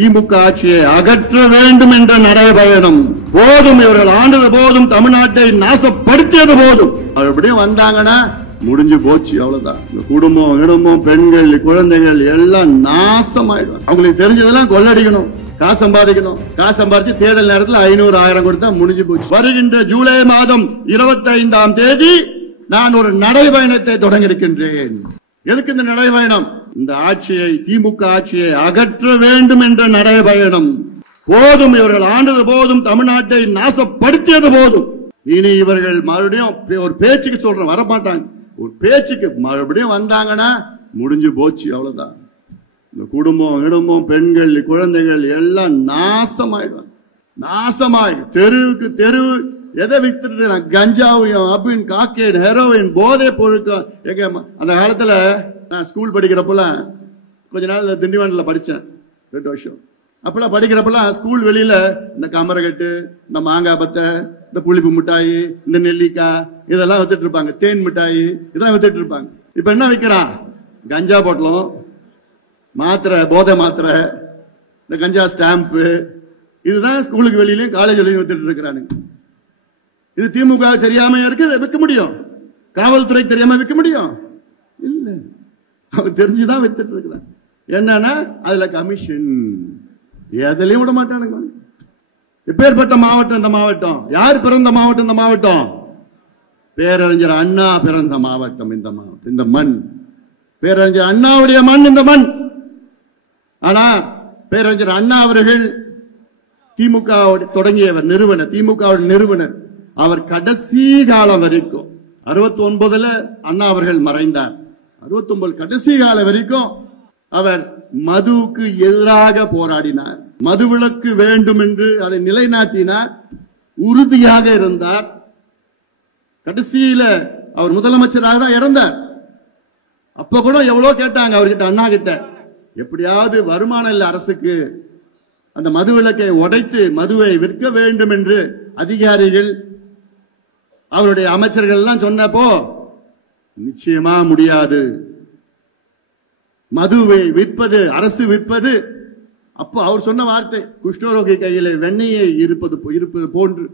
திமுக ஆட்சியை அகற்ற வேண்டும் என்ற நடைபயணம் போதும். இவர்கள் ஆண்டது போதும், தமிழ்நாட்டை நாசப்படுத்தியது போதும். அப்படியும் வந்தாங்கன்னா முடிஞ்சு போச்சு, அவ்வளவுதான். குடும்பம், பெண்கள், குழந்தைகள் எல்லாம் நாசமாயிடும். அவங்களுக்கு தெரிஞ்சதெல்லாம் கொள்ளடிக்கணும், காசு சம்பாதிக்கணும். காசு சம்பாதிச்சு தேர்தல் நேரத்தில் 500 1000 கொடுத்தா முடிஞ்சு போச்சு. வருகின்ற ஜூலை மாதம் 25ஆம் தேதி நான் ஒரு நடைபயணத்தை தொடங்க இருக்கின்றேன். எதுக்கு இந்த நடைபயணம்? இந்த ஆட்சியை, திமுக ஆட்சியை அகற்ற வேண்டும் என்ற நடைபயணம் போதும். இவர்கள் ஆண்டது போதும், தமிழ்நாட்டை நாசப்படுத்தியது போதும். இனி இவர்கள் மறுபடியும் ஒரு பேச்சுக்கு சொல்றேன், வரமாட்டாங்க. ஒரு பேச்சுக்கு மறுபடியும் வந்தாங்கன்னா முடிஞ்சு போச்சு, அவ்வளவுதான். இந்த குடும்பம், பெண்கள், குழந்தைகள் எல்லாம் நாசமாயிடுவாங்க. நாசமாய் தெருவுக்கு தெரு எதை வித்துட்டு கஞ்சாவையும், அபின், காக்கேன், ஹெரோயின், போதை பொருட்கள். எங்க அந்த காலத்துல நான் ஸ்கூல் படிக்கிறப்பெல்லாம் கொஞ்ச நாள் திண்டிவனத்தில் படித்தேன், 2 வருஷம். அப்பெல்லாம் படிக்கிறப்பெல்லாம் ஸ்கூல் வெளியில இந்த கமரகட்டு, இந்த மாங்காய் பத்தை, இந்த புளிப்பு மிட்டாயி, இந்த நெல்லிக்காய் இதெல்லாம் வித்துட்டு இருப்பாங்க. தேன் மிட்டாயி இதெல்லாம் வித்துட்டு இருப்பாங்க. இப்ப என்ன விற்கிறான்? கஞ்சா போட்டலும், மாத்திரை, போதை மாத்திரை, இந்த கஞ்சா ஸ்டாம்பு, இதுதான் ஸ்கூலுக்கு வெளியிலையும் காலேஜ் வெளியிலும் வித்துட்டு இருக்கிறானுங்க. இது திமுக தெரியாம இருக்கு விற்க முடியும்? காவல்துறை தெரியாம விற்க முடியும்? இல்ல, அவன் தெரிஞ்சுதான் வித்துட்டு இருக்கிறான். என்னன்னா அதுல கமிஷன், எதுலயும் விட மாட்டானுங்க. எப்பேற்பட்ட மாவட்டம் இந்த மாவட்டம்? யார் பிறந்த மாவட்டம் இந்த மாவட்டம்? பேரறிஞர் அண்ணா பிறந்த மாவட்டம் இந்த மாவட்டம், இந்த மண். பேரறிஞர் அண்ணாவுடைய மண் இந்த மண். ஆனா பேரறிஞர் அண்ணா அவர்கள் திமுக தொடங்கியவர், நிறுவனர், திமுக நிறுவனர். அவர் கடைசி காலம் வரைக்கும் 69ல அண்ணா அவர்கள் மறைந்தார். 69 கடைசி காலம் வரைக்கும் அவர் மதுவுக்கு எதிராக போராடினார். மதுவிலக்கு வேண்டும் என்று அதை நிலைநாட்டினார், உறுதியாக இருந்தார். கடைசியில அவர் முதலமைச்சராக தான் இறந்தார். அப்ப கூட எவ்வளவு கேட்டாங்க அவர்கிட்ட, அண்ணா கிட்ட, எப்படியாவது வருமானம் இல்ல அரசுக்கு, அந்த மதுவிலக்கை உடைத்து மதுவை விற்க வேண்டும் என்று அதிகாரிகள், அவருடைய அமைச்சர்கள் எல்லாம் சொன்னப்போ நிச்சயமா முடியாது, மதுவை விற்பது அரசு விற்பது. அப்போ அவர் சொன்ன வார்த்தை, குஷ்டரோகி கையில வெண்ணெயை இருப்பது போன்று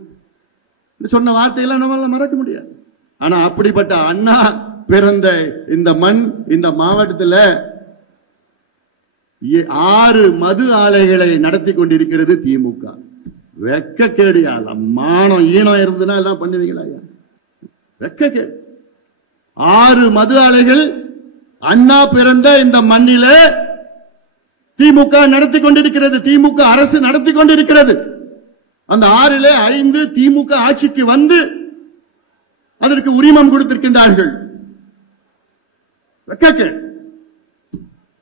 சொன்ன வார்த்தையெல்லாம் நம்மளால மறக்க முடியாது. ஆனா அப்படிப்பட்ட அண்ணா பிறந்த இந்த மண், இந்த மாவட்டத்தில் 6 மது ஆலைகளை நடத்தி கொண்டிருக்கிறது திமுக. வெக்கக்கேடு. மானம் ஈனம் இருந்ததுன்னா எல்லாம் பண்ணுவீங்களா? வெக்கக்கேடு. 6 மது ஆலைகள் அண்ணா பிறந்த இந்த மண்ணில திமுக நடத்தி கொண்டிருக்கிறது, திமுக அரசு நடத்தி கொண்டிருக்கிறது. அந்த 6ல 5 திமுக ஆட்சிக்கு வந்து அதற்கு உரிமம் கொடுத்திருக்கின்றார்கள். வெக்கக்கேடு.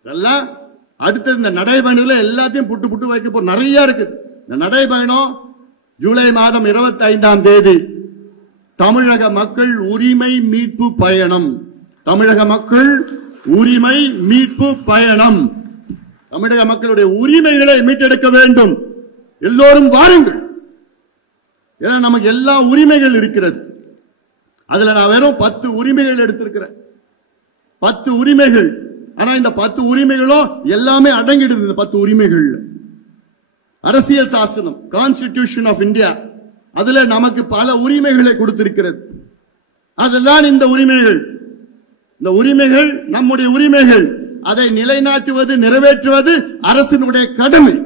இதெல்லாம் அடுத்த இந்த நடைபயணத்தில் எல்லாத்தையும் புட்டு புட்டு வைக்க போற நிறைய இருக்கு. இந்த நடைபயணம் ஜூலை மாதம் 25ஆம் தேதி தமிழக மக்கள் உரிமை மீட்பு பயணம். தமிழக மக்கள் உரிமை மீட்பு பயணம். தமிழக மக்களுடைய உரிமைகளை மீட்டெடுக்க வேண்டும். எல்லோரும் வாருங்கள். ஏன்னா நமக்கு எல்லா உரிமைகள் இருக்கிறது. அதுல நான் வெறும் 10 உரிமைகள் எடுத்திருக்கிறேன். 10 உரிமைகள். ஆனா இந்த 10 உரிமைகளும் எல்லாமே அடங்கிடுது. இந்த 10 உரிமைகள் அரசியல் சாசனம், கான்ஸ்டிடியூஷன் ஆஃப் இந்தியா, அதுல நமக்கு பல உரிமைகளை கொடுத்திருக்கிறது. அதுதான் இந்த உரிமைகள். இந்த உரிமைகள் நம்முடைய உரிமைகள். அதை நிலைநாட்டுவது, நிறைவேற்றுவது அரசினுடைய கடமை.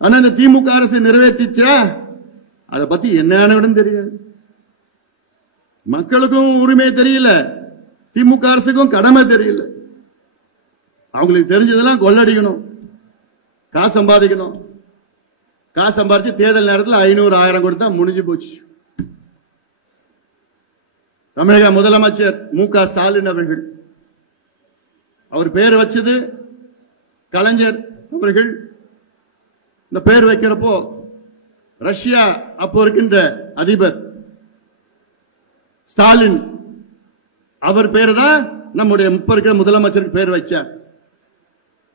ஆனா இந்த திமுக அரசு நிறைவேற்றிச்சா? அதை பத்தி என்னன்னு தெரியாது. மக்களுக்கும் உரிமை தெரியல, திமுக அரசுக்கும் கடமை தெரியல. அவங்களுக்கு தெரிஞ்சதெல்லாம் கொள்ளடிக்கணும், காசு சம்பாதிக்கணும். காசு சம்பாதிச்சு தேர்தல் நேரத்தில் 500 1000 கொடுத்தா முடிஞ்சு போச்சு. தமிழக முதலமைச்சர் மு.க. ஸ்டாலின் அவர்கள், அவர் பேர் வச்சது கலைஞர் அவர்கள். இந்த பேர் வைக்கிறப்போ ரஷ்யா அப்போ இருக்கின்ற அதிபர் ஸ்டாலின் அவர் பேர் தான் நம்முடைய இருக்கிற முதலமைச்சருக்கு பேர் வச்சார்.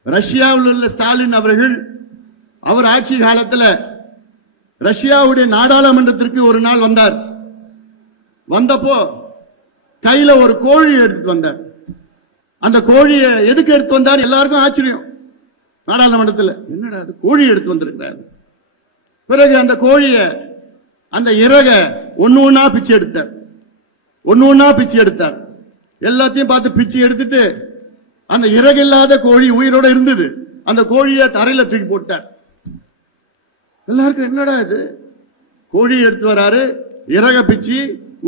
ரஷ்யாவில் உள்ள ஸ்டாலின் அவர்கள் அவர் ஆட்சி காலத்தில் ரஷ்யாவுடைய நாடாளுமன்றத்திற்கு ஒரு நாள் வந்தார். வந்தப்போ கையில ஒரு கோழி எடுத்துட்டு வந்தார். அந்த கோழியை எதுக்கு எடுத்து வந்தார்? எல்லாருக்கும் ஆச்சரியம். நாடாளுமன்றத்தில். என்னடா அது, கோழி எடுத்து வந்திருக்கிறார். பிறகு அந்த கோழிய, அந்த இறக ஒன்னு ஒன்னா பிச்சு எடுத்தார், ஒன்னு ஒன்னா பிச்சு எடுத்தார். எல்லாத்தையும் பார்த்து பிச்சு எடுத்துட்டு அந்த இறகு இல்லாத கோழி உயிரோட இருந்தது, அந்த கோழியை தரையில தூக்கி போட்டார். எல்லாருக்கும் என்னடா இது, கோழி எடுத்து வராரு, இறக பிச்சு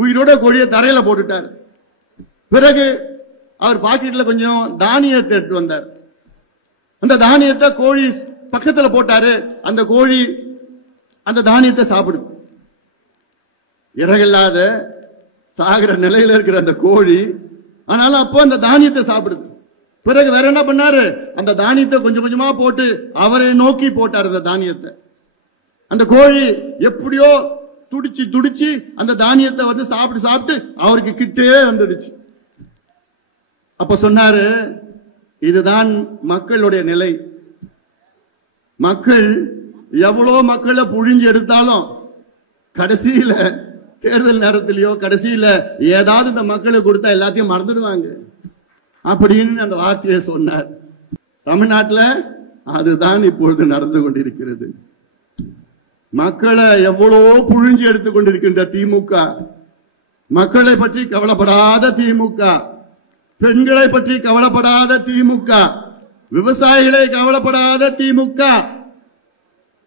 உயிரோட கோழியை தரையில போட்டுட்டார். பிறகு அவர் பாக்கெட்ல கொஞ்சம் தானியத்தை எடுத்து வந்தார். அந்த தானியத்தை கோழி பக்கத்துல போட்டாரு. அந்த கோழி அந்த தானியத்தை சாப்பிடுது. இறகில்லாத சாகிற நிலையில இருக்கிற அந்த கோழி ஆனாலும் அப்போ அந்த தானியத்தை சாப்பிடுது. பிறகு வேற என்ன பண்ணாரு, அந்த தானியத்தை கொஞ்சம் கொஞ்சமா போட்டு அவரை நோக்கி போட்டார். அந்த தானியத்தை அந்த கோழி எப்படியோ துடிச்சு துடிச்சு அந்த தானியத்தை வந்து சாப்பிட்டு சாப்பிட்டு அவருக்கு கிட்டே வந்துடுச்சு. அப்ப சொன்னாரு, இதுதான் மக்களுடைய நிலை. மக்கள் எவ்வளவு மக்களை புழிஞ்சு எடுத்தாலும் கடைசியில தேர்தல் நேரத்திலேயோ கடைசியில ஏதாவது இந்த மக்களுக்கு கொடுத்தா எல்லாத்தையும் மறந்துடுவாங்க அப்படின்னு அந்த வார்த்தையை சொன்னார். தமிழ்நாட்டில் அதுதான் இப்பொழுது நடந்து கொண்டிருக்கிறது. மக்களை எவ்வளவோ புழிஞ்சு எடுத்துக் கொண்டிருக்கின்ற திமுக, மக்களை பற்றி கவலைப்படாத திமுக, பெண்களை பற்றி கவலைப்படாத திமுக, விவசாயிகளை கவலைப்படாத திமுக,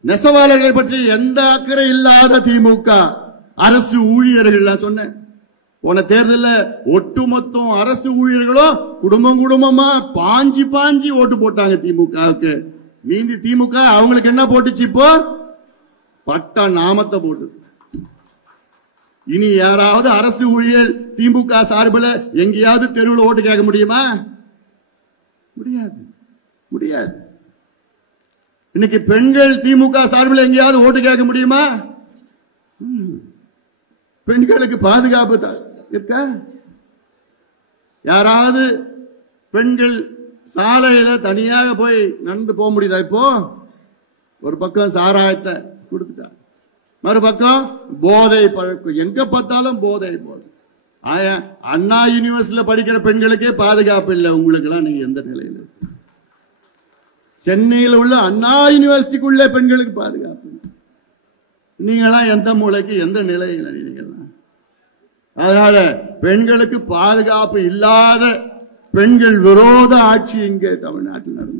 நெசவாளர்களை பற்றி எந்த அக்கறை இல்லாத திமுக, அரசு ஊழியர்கள் சொன்னேன் போன தேர்தலில் ஒட்டுமொத்தம் அரசு ஊழியர்களும் குடும்பம் குடும்பமா பாஞ்சி பாஞ்சி ஓட்டு போட்டாங்க திமுகவுக்கு. மீதி திமுக அவங்களுக்கு என்ன போட்டுச்சு, இப்போ பட்ட நாமத்தை போட்டு. இனி யாராவது அரசு ஊழியர் திமுக சார்பில் எங்கேயாவது தெருவில் ஓட்டு கேட்க முடியுமா? முடியாது, முடியாது. இன்னைக்கு பெண்கள் திமுக சார்பில் எங்கேயாவது ஓட்டு கேட்க முடியுமா? பெண்களுக்கு பாதுகாப்பு இருக்கா? யாராவது பெண்கள் சாலையில தனியாக போய் நடந்து போக முடியுதா? இப்போ ஒரு பக்கம் சாராயத்தை கொடுத்துட்டாங்க, மறுபக்கம் போதை பழக்கம், எங்க பார்த்தாலும் போதை போதை. அண்ணா யூனிவர்சிட்டியில படிக்கிற பெண்களுக்கே பாதுகாப்பு இல்லை. உங்களுக்கு எல்லாம் நீங்க எந்த நிலையில? சென்னையில் உள்ள அண்ணா யூனிவர்சிட்டிக்குள்ள பெண்களுக்கு பாதுகாப்பு, நீங்களாம் எந்த மூலைக்கு எந்த நிலையில? நீங்களாம் அதனால பெண்களுக்கு பாதுகாப்பு இல்லாத பெண்கள் விரோத ஆட்சி இங்கே தமிழ்நாட்டில் நடக்கும்.